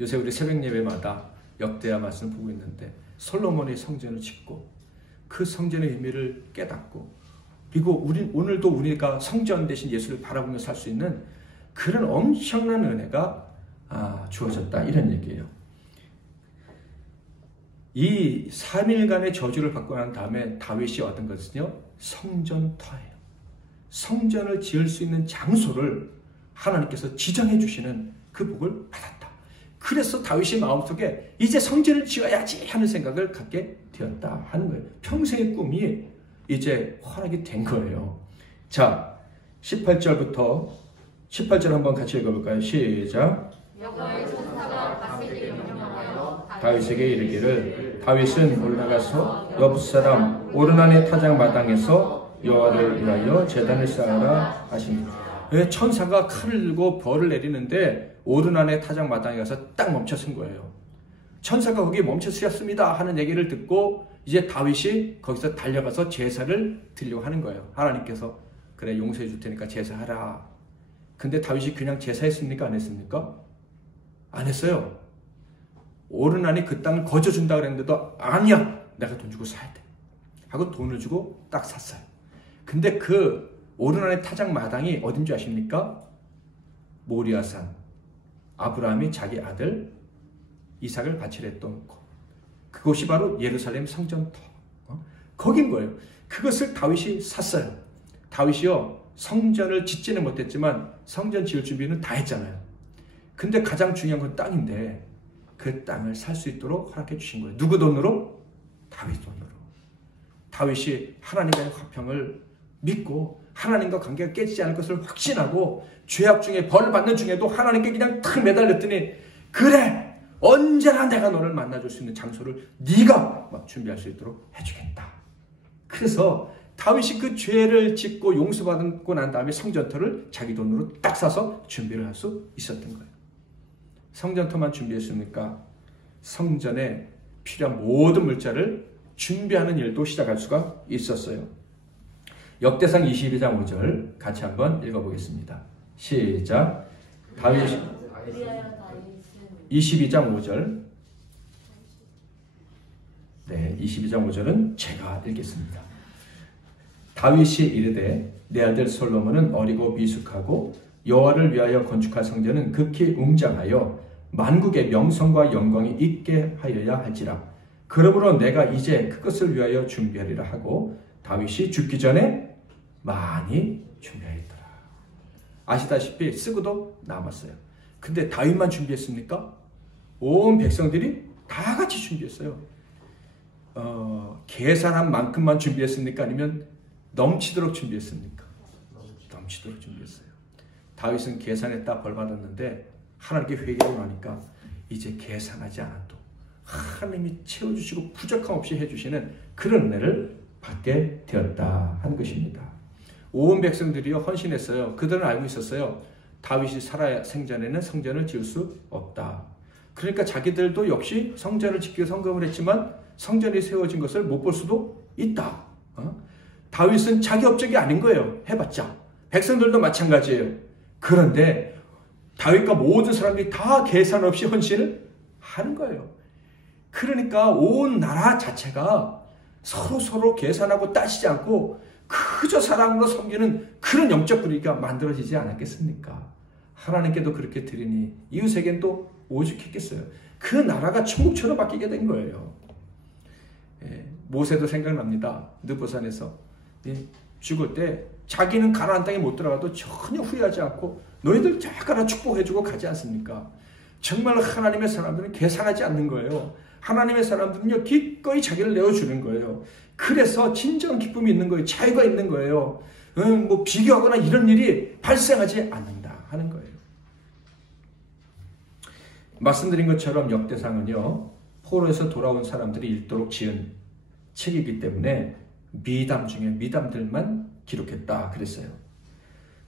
요새 우리 새벽 예배마다 역대하 말씀 보고 있는데 솔로몬이 성전을 짓고 그 성전의 의미를 깨닫고, 그리고 오늘도 우리가 성전 대신 예수를 바라보며 살 수 있는 그런 엄청난 은혜가 주어졌다, 이런 얘기예요. 이 3일간의 저주를 받고 난 다음에 다윗이 얻은 것은요, 성전터예요. 성전을 지을 수 있는 장소를 하나님께서 지정해 주시는 그 복을 받았다. 그래서 다윗의 마음속에 이제 성전을 지어야지 하는 생각을 갖게 되었다 하는 거예요. 평생의 꿈이 이제 허락이 된 거예요. 자, 18절 한번 같이 읽어볼까요? 시작. 여호와의 천사가 다윗에게 명령하여 다윗에게 이르기를, 다윗은 올라가서 옆 사람 오르난의 타작 마당에서 여호와를 위하여 제단을 쌓으라 하시니, 천사가 칼을 들고 벌을 내리는데 오르난의 타작 마당에 가서 딱 멈춰선 거예요. 천사가 거기에 멈춰섰습니다 하는 얘기를 듣고 이제 다윗이 거기서 달려가서 제사를 드리려고 하는 거예요. 하나님께서 그래, 용서해 줄 테니까 제사하라. 근데 다윗이 그냥 제사했습니까? 안 했습니까? 안 했어요. 오르난이 그 땅을 거저준다 그랬는데도 아니야, 내가 돈 주고 사야 돼 하고 돈을 주고 딱 샀어요. 근데 그 오르난의 타작 마당이 어딘지 아십니까? 모리아산, 아브라함이 자기 아들 이삭을 바치려 했던 곳. 그곳이 바로 예루살렘 성전터. 거긴 거예요. 그것을 다윗이 샀어요. 다윗이요, 성전을 짓지는 못했지만 성전 지을 준비는 다 했잖아요. 근데 가장 중요한 건 땅인데 그 땅을 살 수 있도록 허락해 주신 거예요. 누구 돈으로? 다윗 돈으로. 다윗이 하나님과의 화평을 믿고 하나님과 관계가 깨지지 않을 것을 확신하고 죄악 중에 벌 받는 중에도 하나님께 그냥 탁 매달렸더니, 그래, 언제나 내가 너를 만나줄 수 있는 장소를 네가 막 준비할 수 있도록 해주겠다. 그래서 다윗이 그 죄를 짓고 용서받고 난 다음에 성전터를 자기 돈으로 딱 사서 준비를 할 수 있었던 거예요. 성전터만 준비했습니까? 성전에 필요한 모든 물자를 준비하는 일도 시작할 수가 있었어요. 역대상 22장 5절 같이 한번 읽어보겠습니다. 시작. 다윗 22장 5절. 네, 22장 5절은 제가 읽겠습니다. 다윗이 이르되, 내 아들 솔로몬은 어리고 미숙하고 여호와를 위하여 건축할 성전은 극히 웅장하여 만국의 명성과 영광이 있게 하여야 할지라. 그러므로 내가 이제 그것을 위하여 준비하리라 하고 다윗이 죽기 전에 많이 준비하였더라. 아시다시피 쓰고도 남았어요. 근데 다윗만 준비했습니까? 온 백성들이 다 같이 준비했어요. 계산한 만큼만 준비했습니까? 아니면 넘치도록 준비했습니까? 넘치도록 준비했어요. 다윗은 계산했다 벌 받았는데 하나님께 회개하고 나니까 이제 계산하지 않아도 하나님이 채워주시고 부족함 없이 해주시는 그런 은혜를 받게 되었다 하는 것입니다. 온 백성들이요 헌신했어요. 그들은 알고 있었어요. 다윗이 살아 생전에는 성전을 지을 수 없다. 그러니까 자기들도 역시 성전을 짓기 위해 헌금을 했지만 성전이 세워진 것을 못 볼 수도 있다. 다윗은 자기 업적이 아닌 거예요. 해봤자. 백성들도 마찬가지예요. 그런데 다윗과 모든 사람들이 다 계산 없이 헌신을 하는 거예요. 그러니까 온 나라 자체가 서로 계산하고 따지지 않고 그저 사랑으로 섬기는 그런 영적 분위기가 만들어지지 않았겠습니까? 하나님께도 그렇게 드리니 이웃에겐 또 오죽했겠어요. 그 나라가 천국처럼 바뀌게 된 거예요. 모세도 생각납니다. 느보산에서 죽을 때 자기는 가나안 땅에 못 들어가도 전혀 후회하지 않고 너희들 쫙 축복해주고 가지 않습니까? 정말 하나님의 사람들은 계산하지 않는 거예요. 하나님의 사람들은요 기꺼이 자기를 내어주는 거예요. 그래서 진정 기쁨이 있는 거예요. 자유가 있는 거예요. 뭐 비교하거나 이런 일이 발생하지 않는다 하는 거예요. 말씀드린 것처럼 역대상은요 포로에서 돌아온 사람들이 읽도록 지은 책이기 때문에 미담 중에 미담들만 기록했다 그랬어요.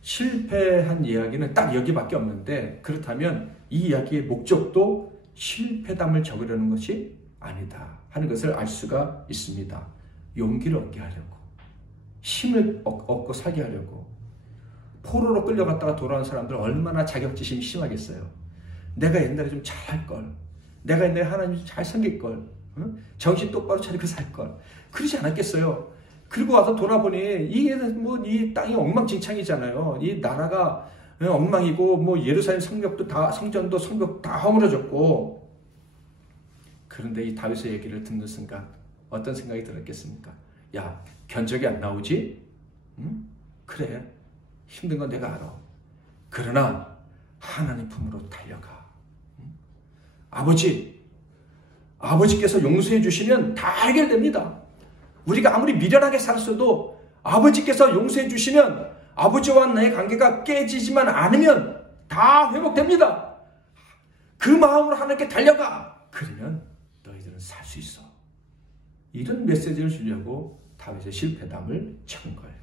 실패한 이야기는 딱 여기밖에 없는데 그렇다면 이 이야기의 목적도 실패담을 적으려는 것이 아니다 하는 것을 알 수가 있습니다. 용기를 얻게 하려고, 힘을 얻고 살게 하려고. 포로로 끌려갔다가 돌아온 사람들 얼마나 자격지심이 심하겠어요. 내가 옛날에 좀 잘할걸, 내가 옛날에 하나님 좀 잘 섬길걸, 정신 똑바로 차리고 살걸, 그러지 않았겠어요. 그리고 와서 돌아보니 이게 뭐 이 땅이 엉망진창이잖아요. 이 나라가 엉망이고 뭐 예루살렘 성벽도 다 성전도 성벽 다 허물어졌고. 그런데 이 다윗의 얘기를 듣는 순간 어떤 생각이 들었겠습니까? 야, 견적이 안 나오지? 그래, 힘든 건 내가 알아. 그러나 하나님 품으로 달려가. 아버지께서 용서해 주시면 다 해결됩니다. 우리가 아무리 미련하게 살았어도 아버지께서 용서해 주시면, 아버지와 나의 관계가 깨지지만 않으면 다 회복됩니다. 그 마음으로 하나님께 달려가. 그러면 너희들은 살 수 있어. 이런 메시지를 주려고 다윗의 실패담을 적은 거예요.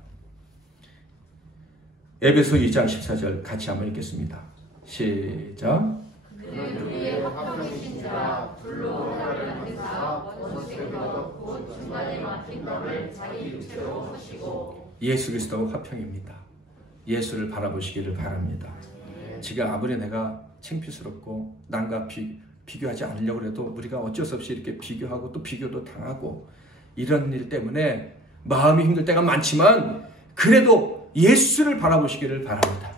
에베소 2장 14절 같이 한번 읽겠습니다. 시작. 그는 우리의 합평이신 자 불로 하나를 만드사 원수의 곧 중간에 막힌 떡을 자기 육체로 하시고. 예수 그리스도가 화평입니다. 예수를 바라보시기를 바랍니다. 지금 아무리 내가 창피스럽고 남과 비교하지 않으려고 해도 우리가 어쩔 수 없이 이렇게 비교하고 또 비교도 당하고 이런 일 때문에 마음이 힘들 때가 많지만 그래도 예수를 바라보시기를 바랍니다.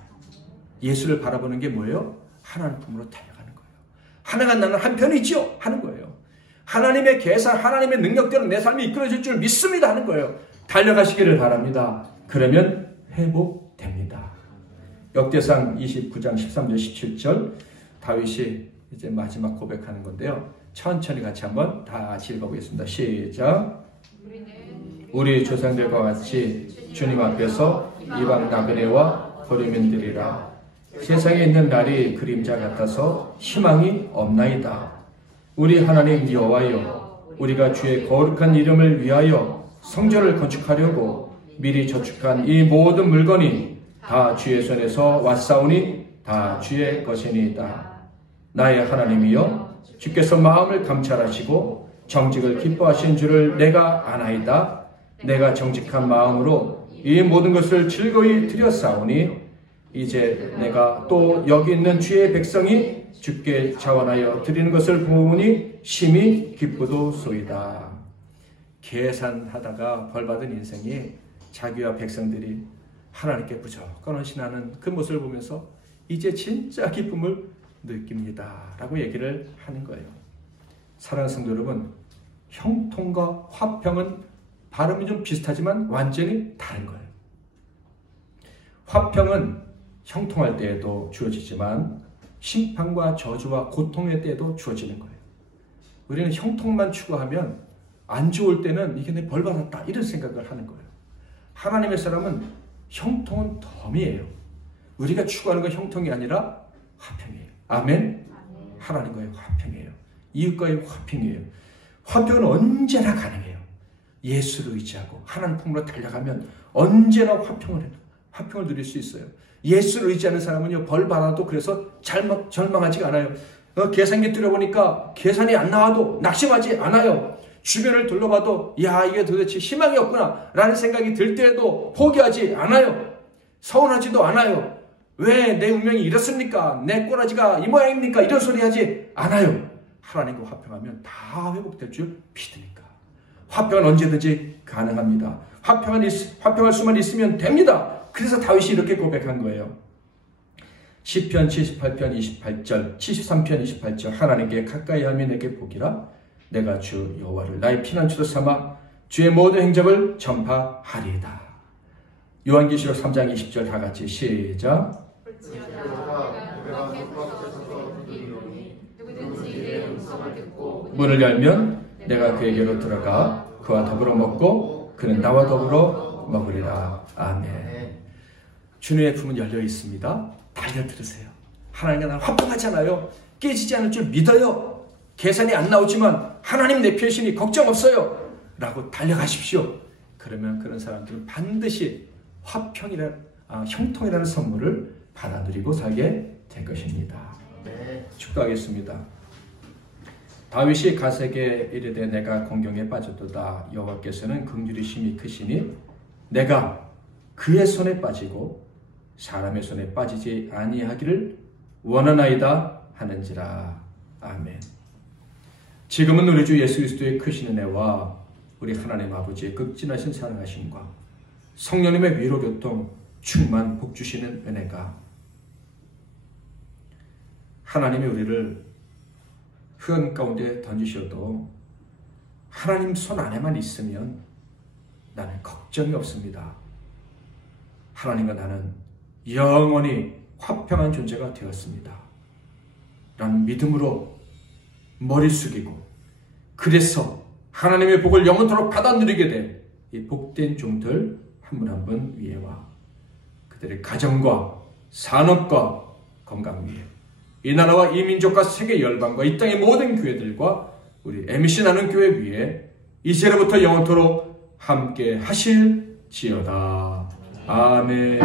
예수를 바라보는 게 뭐예요? 하나님 품으로 달려가는 거예요. 하나가 나는 한편이지요 하는 거예요. 하나님의 계산, 하나님의 능력대로 내 삶이 이끌어질 줄 믿습니다 하는 거예요. 달려가시기를 바랍니다. 그러면 회복됩니다. 역대상 29장 13절 17절 다윗이 이제 마지막 고백하는 건데요. 천천히 같이 한번 다 같이 읽어보겠습니다. 시작. 우리 조상들과 같이 주님 앞에서 이방 나그네와 거류민들이라. 세상에 있는 날이 그림자 같아서 희망이 없나이다. 우리 하나님 여호와여, 우리가 주의 거룩한 이름을 위하여 성전을 건축하려고 미리 저축한 이 모든 물건이 다 주의 손에서 왔사오니 다 주의 것이니이다. 나의 하나님이여, 주께서 마음을 감찰하시고 정직을 기뻐하신 줄을 내가 아나이다. 내가 정직한 마음으로 이 모든 것을 즐거이 드렸사오니 이제 내가 또 여기 있는 주의 백성이 주께 자원하여 드리는 것을 보니 심히 기쁘도소이다. 계산하다가 벌받은 인생이 자기와 백성들이 하나님께 부족한 헌신하는 그 모습을 보면서 이제 진짜 기쁨을 느낍니다 라고 얘기를 하는 거예요. 사랑하는 성도 여러분, 형통과 화평은 발음이 좀 비슷하지만 완전히 다른 거예요. 화평은 형통할 때에도 주어지지만 심판과 저주와 고통의 때에도 주어지는 거예요. 우리는 형통만 추구하면 안 좋을 때는 이게 내 벌 받았다 이런 생각을 하는 거예요. 하나님의 사람은 형통은 덤이에요. 우리가 추구하는 건 형통이 아니라 화평이에요. 아멘? 하나님과의 화평이에요. 이웃과의 화평이에요. 화평은 언제나 가능해요. 예수를 의지하고 하나님 품으로 달려가면 언제나 화평을 누릴 수 있어요. 예수를 의지하는 사람은요, 벌 받아도 그래서 절망하지가 않아요. 계산기 들여보니까 계산이 안 나와도 낙심하지 않아요. 주변을 둘러봐도 야, 이게 도대체 희망이 없구나 라는 생각이 들 때에도 포기하지 않아요. 서운하지도 않아요. 왜 내 운명이 이렇습니까? 내 꼬라지가 이 모양입니까? 이런 소리 하지 않아요. 하나님과 화평하면 다 회복될 줄 믿으니까. 화평은 언제든지 가능합니다. 화평할 수만 있으면 됩니다. 그래서 다윗이 이렇게 고백한 거예요. 시편 78편 28절, 73편 28절. 하나님께 가까이 하며 내게 복이라. 내가 주 여호와를 나의 피난처로 삼아 주의 모든 행적을 전파하리이다. 요한계시록 3장 20절 다 같이 시작. 문을 열면 내가 그에게로 들어가 그와 더불어 먹고 그는 나와 더불어 먹으리라. 아멘. 주님의 품은 열려 있습니다. 달려 들으세요. 하나님과 나는 화평하잖아요. 깨지지 않을 줄 믿어요. 계산이 안 나오지만 하나님 내 편이시니 걱정 없어요 라고 달려가십시오. 그러면 그런 사람들은 반드시 형통이라는 선물을 받아 누리고 살게 될 것입니다. 축도하겠습니다. 다윗이 가세게 이르되 내가 공경에 빠졌도다. 여호와께서는 긍휼히심이 크시니 내가 그의 손에 빠지고 사람의 손에 빠지지 아니하기를 원하나이다 하는지라. 아멘. 지금은 우리 주 예수 그리스도의 크신 은혜와 우리 하나님 아버지의 극진하신 사랑하심과 성령님의 위로 교통 충만 복 주시는 은혜가 하나님이 우리를 흑암 가운데 던지셔도 하나님 손 안에만 있으면 나는 걱정이 없습니다. 하나님과 나는 영원히 화평한 존재가 되었습니다. 라는 믿음으로 머리 숙이고 그래서 하나님의 복을 영원토록 받아 누리게 될 이 복된 종들 한 분 한 분 위에와 그들의 가정과 산업과 건강 위에 이 나라와 이 민족과 세계 열방과 이 땅의 모든 교회들과 우리 MC 나는 교회 위에 이제로부터 영원토록 함께 하실지어다. 아멘.